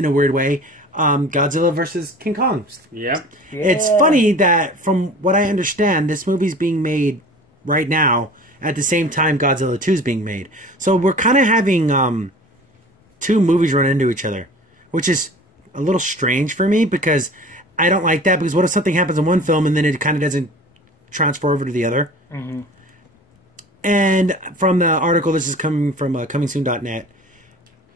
in a weird way. Godzilla versus King Kong. Yep. Yeah. It's funny that, from what I understand, this movie's being made right now at the same time Godzilla 2 is being made. So we're kind of having two movies run into each other, which is a little strange for me because I don't like that. Because what if something happens in one film and then it kind of doesn't transfer over to the other? Mm-hmm. And from the article, this is coming from comingsoon.net,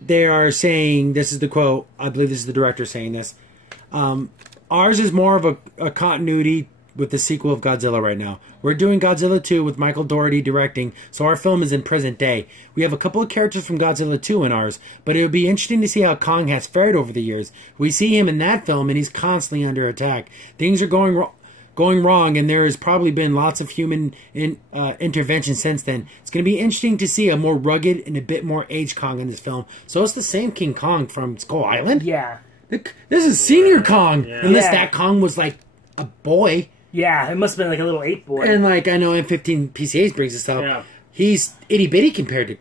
they are saying, this is the quote, I believe this is the director saying this, ours is more of a continuity with the sequel of Godzilla right now. We're doing Godzilla 2 with Michael Dougherty directing, so our film is in present day. We have a couple of characters from Godzilla 2 in ours, but it would be interesting to see how Kong has fared over the years. We see him in that film, and he's constantly under attack. Things are going wrong, and there has probably been lots of human intervention since then. It's going to be interesting to see a more rugged and a bit more aged Kong in this film. So it's the same King Kong from Skull Island? Yeah. This is Senior Kong, unless Yeah. that Kong was like a boy. Yeah, it must have been like a little ape boy. And like I know M15 PCAs brings this up. Yeah. He's itty bitty compared to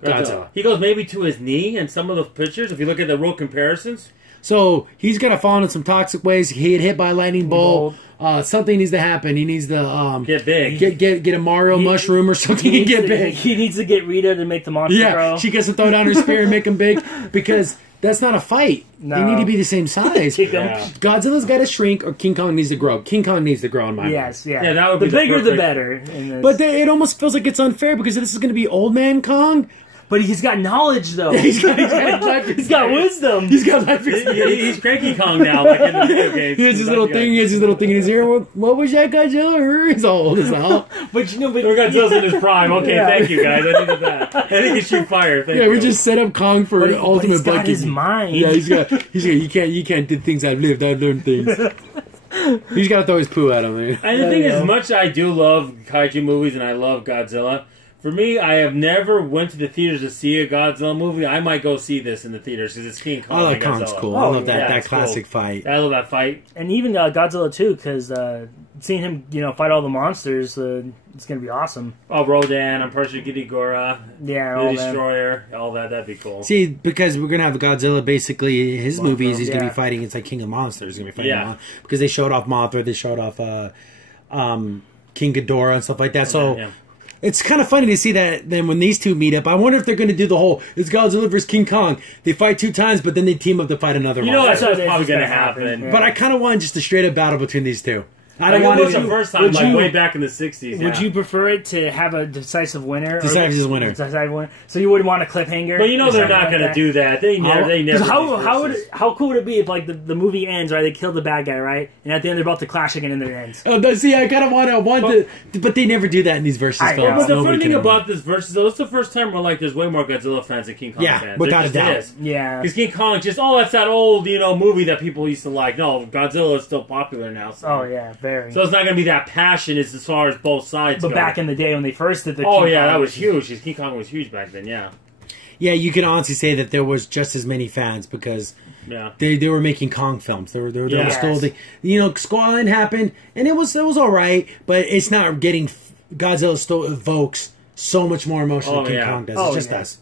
Godzilla. He goes maybe to his knee in some of those pictures, if you look at the real comparisons. So he's gonna fall into some toxic ways. He get hit by a lightning bolt. Something needs to happen. He needs to Get big. Get a Mario mushroom or something and get big. He needs to get Rita to make the monster grow. She gets to throw down her spear and make him big because that's not a fight. No. They need to be the same size. Yeah. Godzilla's got to shrink or King Kong needs to grow. King Kong needs to grow in my mind. Yes, yeah. Yeah, that would the be the bigger the perfect- better. in this. But it almost feels like it's unfair because this is going to be old man Kong. But he's got knowledge, though. He's got life He's got wisdom. He's got life experience. He's Cranky Kong now, like in the video games. He has his little thing. He has his little thing in his ear. What was that Godzilla? He's all old as hell. But you know, We got Godzilla's in his prime. Okay, Yeah. thank you guys. I needed that. And he can shoot fire. Thank Yeah, you. we just set up Kong for but ultimate he's got butt his kicking. mind. Yeah, he's got. You can't do things I've lived. I've learned things. He's got to throw his poo at him. Man. And the thing is, as much as I do love kaiju movies and I love Godzilla, for me, I have never went to the theaters to see a Godzilla movie. I might go see this in the theaters because it's King Kong. I like and Kong's Godzilla. cool. Oh, I love yeah, that it's classic cool. fight. I love that fight. And even Godzilla 2, because seeing him, fight all the monsters, it's going to be awesome. Oh, Rodan, I'm pretty sure Ghidorah, Yeah, the all that. Destroyer, all that. That'd be cool. See, because we're gonna have Godzilla. Basically, his movies, he's gonna yeah. be fighting. It's like King of Monsters. He's gonna be fighting. Yeah. Because they showed off Mothra. They showed off King Ghidorah and stuff like that. So. Yeah. It's kind of funny to see that then when these two meet up. I wonder if they're going to do the whole it's Godzilla versus King Kong. They fight 2 times, but then they team up to fight another You know monster. that's That's probably what's going to gonna happen, happen. yeah. But I kind of want just a straight up battle between these two. I don't Like, want it was to the first time, would like you- way back in the 60s. Would yeah. you prefer it to have a decisive winner? Decisive winner. Decisive winner. So you wouldn't want a cliffhanger? But you know or they're something not like going to that? do that. They never. They never. Because how cool would it be if like the movie ends, right? They kill the bad guy, right? And at the end they're about to clash again and it ends. Oh, no, see, I kind of want to, but they never do that in these versus I know. films. But the Nobody funny thing can. about this versus, though, it's the first time where like there's way more Godzilla fans than King Kong Yeah, fans. without There a just doubt. is. Yeah. Because King Kong just that's that old movie that people used to like. No, Godzilla is still popular now. So. Oh yeah, very. So it's not going to be that passion as far as both sides but go. back in the day when they first did the Oh King yeah, Kong, that was huge. 'Cause King Kong was huge back then. Yeah, Yeah, you can honestly say that there was just as many fans because yeah. they were making Kong films. They were Yes. still Skull Island happened and it was all right, but it's not getting Godzilla still evokes so much more emotion than King Kong does. It just does.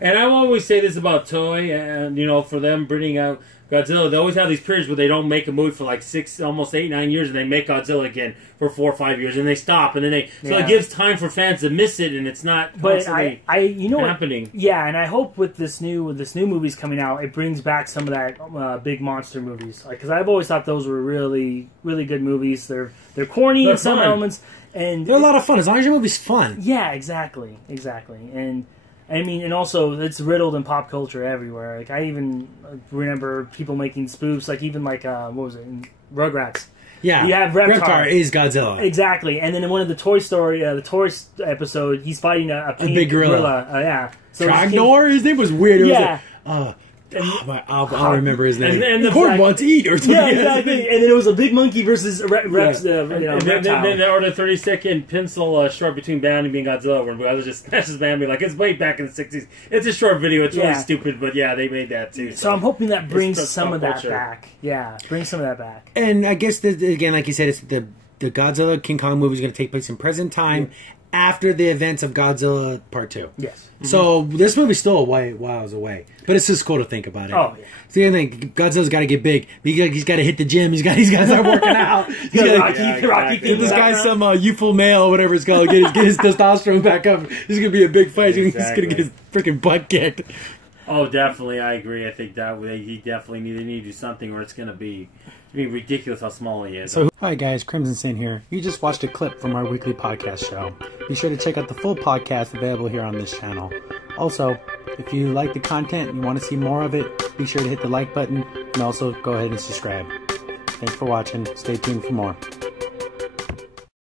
And I always say this about Toei, and for them bringing out Godzilla, they always have these periods where they don't make a movie for like 6, almost 8, 9 years, and they make Godzilla again for 4 or 5 years, and they stop, and then it gives time for fans to miss it, and it's not constantly happening. Yeah, and I hope with this new movies coming out, it brings back some of that big monster movies. Because I've always thought those were really, really good movies. They're corny in some elements, and they're a lot of fun as long as your movie's fun. Yeah, exactly, and. I mean, and also it's riddled in pop culture everywhere. Like I even remember people making spoofs, like even like what was it, Rugrats? Yeah, you have Reptar is Godzilla. Exactly, and then in one of the Toy Story, the Toy episode, he's fighting a big gorilla. Yeah, so Tragnor, his name was weird. It yeah. Was like, I'll remember his name. And the Corn wants to eat or something. Yeah, exactly. And then it was a big monkey versus Rex. Then there were the 30-second pencil short between Bambi and Godzilla where Godzilla just smashes Bambi. Like, it's way back in the 60s. It's a short video. It's really stupid, but yeah, they made that too. So I'm hoping that brings some of that back. Yeah, bring some of that back. And I guess, again, like you said, it's the Godzilla King Kong movie is going to take place in present time. after the events of Godzilla Part 2. Yes. So this movie's still a whiles away, but it's just cool to think about it. Oh yeah. See, I think Godzilla's got to get big. He's got to hit the gym. He's got to start working out. Rocky get this guy some youthful male, whatever it's called. Get his testosterone back up. This is gonna be a big fight. He's gonna get his freaking butt kicked. Oh, definitely, I agree. I think that he definitely need to do something, or it's gonna be ridiculous how small he is. So, hi guys, Crimson Sin here. You just watched a clip from our weekly podcast show. Be sure to check out the full podcast available here on this channel. Also, if you like the content and you want to see more of it, be sure to hit the like button and also go ahead and subscribe. Thanks for watching. Stay tuned for more.